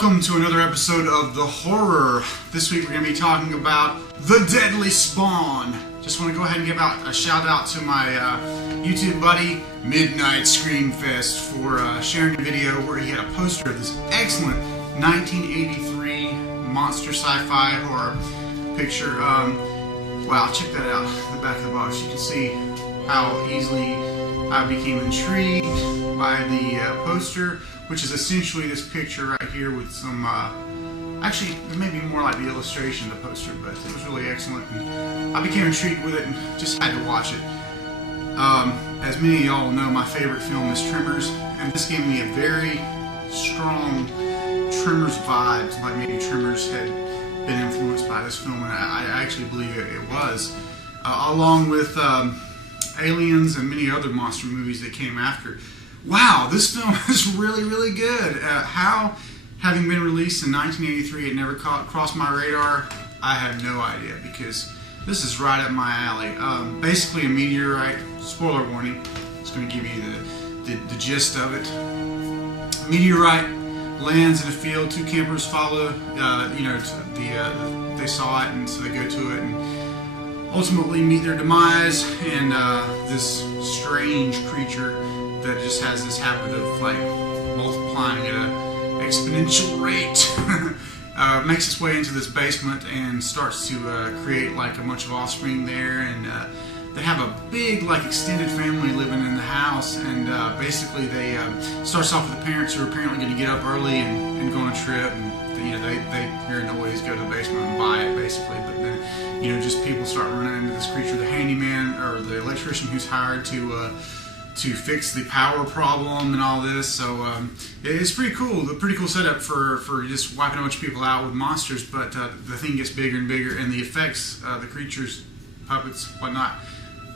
Welcome to another episode of The Horror. This week we're going to be talking about The Deadly Spawn. Just want to go ahead and give out a shout out to my YouTube buddy, Midnight Screamfest, for sharing a video where he had a poster of this excellent 1983 monster sci-fi horror picture. Wow, check that out, the back of the box. You can see how easily I became intrigued by the poster, which is essentially this picture right here with some, actually, maybe more like the illustration of the poster, but it was really excellent. And I became intrigued with it and just had to watch it. As many of y'all know, my favorite film is Tremors, and this gave me a very strong Tremors vibes, like maybe Tremors had been influenced by this film, and I actually believe it was, along with Aliens and many other monster movies that came after. Wow, this film is really, really good. How, having been released in 1983, it never crossed my radar, I have no idea, because this is right up my alley. Basically a meteorite, spoiler warning, it's going to give you the gist of it. A meteorite lands in a field, two campers follow, they saw it, and so they go to it, and ultimately meet their demise, and this strange creature that just has this habit of like multiplying at an exponential rate makes its way into this basement and starts to create like a bunch of offspring there, and they have a big like extended family living in the house, and basically they starts off with the parents who are apparently going to get up early and go on a trip, and they hear noise, go to the basement and buy it basically, but then just people start running into this creature, the handyman or the electrician who's hired to fix the power problem and all this. So it's pretty cool. A pretty cool setup for just wiping a bunch of people out with monsters. But the thing gets bigger and bigger, and the effects, the creatures, puppets, whatnot,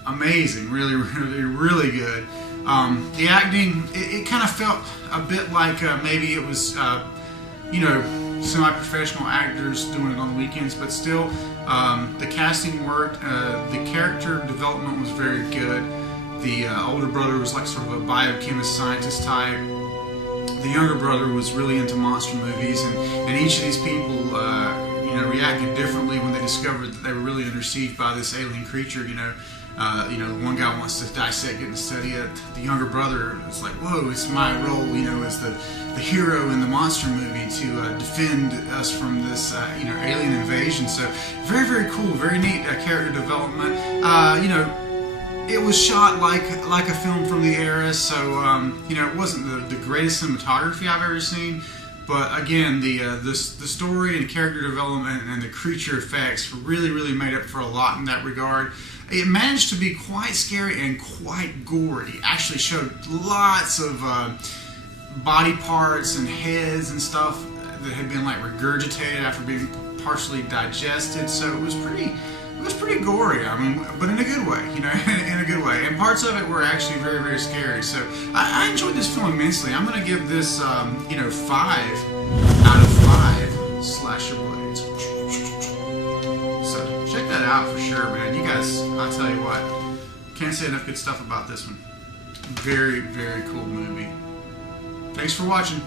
amazing. Really, really, really good. The acting, it kind of felt a bit like maybe it was semi-professional actors doing it on the weekends, but still the casting worked. The character development was very good. The older brother was like sort of a biochemist scientist type. The younger brother was really into monster movies, and each of these people reacted differently when they discovered that they were really under siege by this alien creature. One guy wants to dissect it and study it. The younger brother is like, whoa, it's my role, as the hero in the monster movie to defend us from this, alien invasion. So very, very cool, very neat character development. It was shot like a film from the era, so it wasn't the greatest cinematography I've ever seen. But again, the story and character development and the creature effects really, really made up for a lot in that regard. It managed to be quite scary and quite gory. It actually showed lots of body parts and heads and stuff that had been like regurgitated after being partially digested. So it was pretty gory. I mean, but in a good way, in a good way. And parts of it were actually very, very scary. So I enjoyed this film immensely. I'm going to give this, 5 out of 5 slasher blades. So check that out for sure, man. You guys, I'll tell you what, can't say enough good stuff about this one. Very, very cool movie. Thanks for watching.